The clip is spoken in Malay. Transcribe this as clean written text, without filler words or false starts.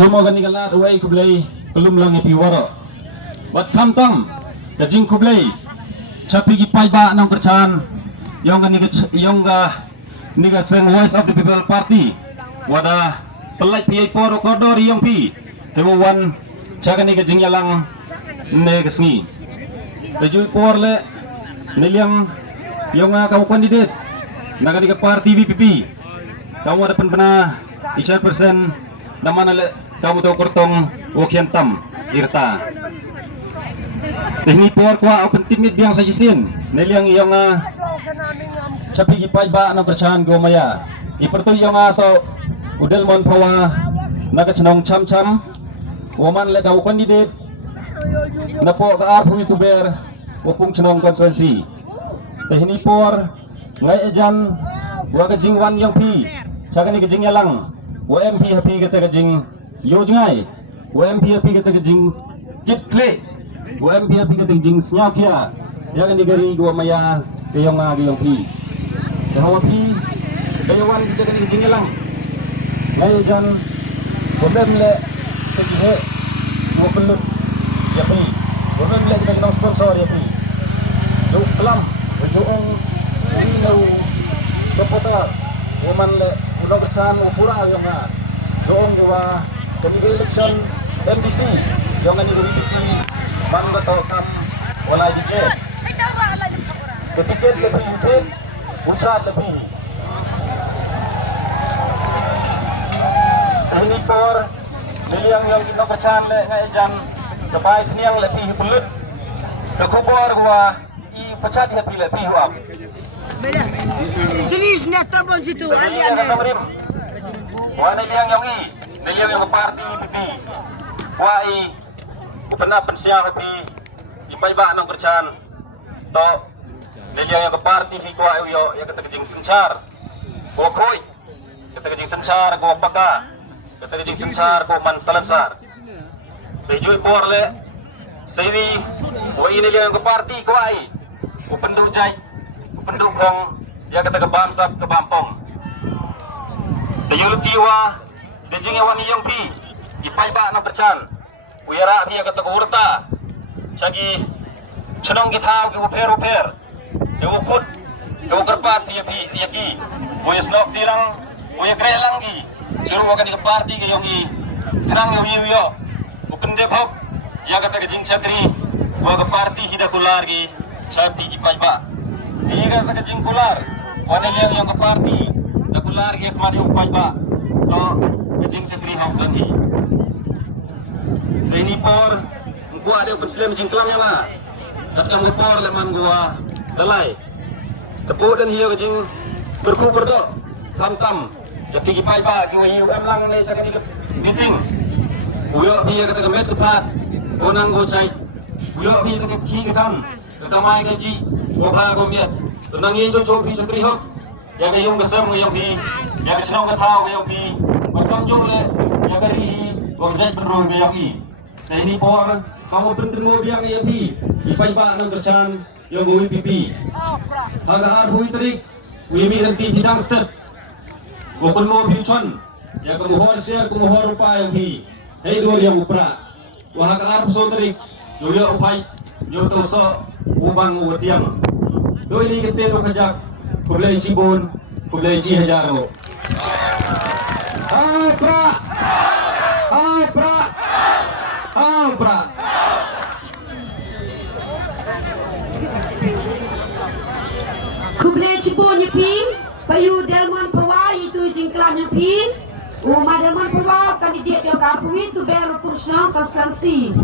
semua gani galat uai kublai belum lang epi waro wat kam tam kajing kublai chapi gi pai ba nang perchan yang gani ga niga seng Voice of the People Party wada pelai pi por koridor yang pi hewan chaga ni kajing yalang ne kesngi tujuh por le niliang yang kamu kandidat naga ni parti VPP kamu ada pernah 100% naman na kamu to kortong okian tam irta tehni por kwa open timid biang sa jisin neliang iyong chapi gipay ba na perchan gomaya iperto iyong to udel mon pawa nakachnong cham cham woman le kamu kandidat na po ka apong youtuber upong chnong konferensi tehni por ngai ejan wa kajingwan yang pi chagani kajing yalang WMP happy kita kajing yojngai WMP happy kita kajing kit kle WMP happy kita kajing snyakia yang digari dua maya kayong gayong pi kahawapi kayawan kita kajing yalang ngai jan problem le kajihe mo pelut ya pi problem le kita kena sponsor ya pi do kelam doong ini lau supporter woman le udah bersan pura yang doong dewa pemilu election MDC jangan dirugikan bangga atau kam wala dikit ketika lebih UK pusat lebih ini por yang kita bersan le ngajan kebaik ini yang lebih belut kekubur gua i pecat happy lebih wap jenisnya tabon situ aliannya wana liang yongi niliang yang parti VPP wai pernah pensiang happy ipai ba nang kerjaan to niliang yang parti hikwa yo yang kata kejing sencar kokoi kata kejing sencar ko paka kata kejing sencar ko man salansar bejui porle sewi wai niliang yang parti kwai upenduk jai pendukung dia kata ke bangsa ke bampong dayul tiwa dejing yawan yang pi ipai ba na percan uyara dia kata ke urta cagi cenong kita ke uper de ukut de ukerpat dia pi dia ki boyes nok tilang boye krelang gi ciru akan di parti ke yogi tenang yo upen de phok dia kata ke jing chatri gua ke parti hidakular gi chapi ipai ba iya kata kejing kular, wanita yang ke parti, dah kular dia kemana upai ba, to kejing sekri hau lagi. Ini por, gua ada berselim jingklamnya mah, datang ke por leman gua, dalai, tepuk dan hiu kejing berkuper to, tam, jadi kipai ba, kiwa hiu lang nih cakap di meeting, uyok dia kata kemet tepat, onang gua cai, uyok dia kata kikam. Ketamai gaji, gopha gomiat, tenang ini cocok pi cokri hok, ya gayung kesem gayung pi, ya kecenong ketau gayung pi, macam jole, ya gari, wajah penuh gayung pi. Nah ini por, kamu pentermo biang ya pi, ipai ba nang kercan, yang hui pipi. Agak hui terik, hui mi nanti hidang step, gopun mo pi chon, ya kemuhor siya kemuhor rupa yang pi, hei dua yang upra, wah agak pesol terik, yoyo upai. Yo to so ubang utiang do ini kete ro kajak kublai cibon kublai ci hajaro pra kublai cibon nyepin payu delman pawa itu jingklan nyepin uma delman pawa kandidat yang kapu itu baru fungsional konstitusi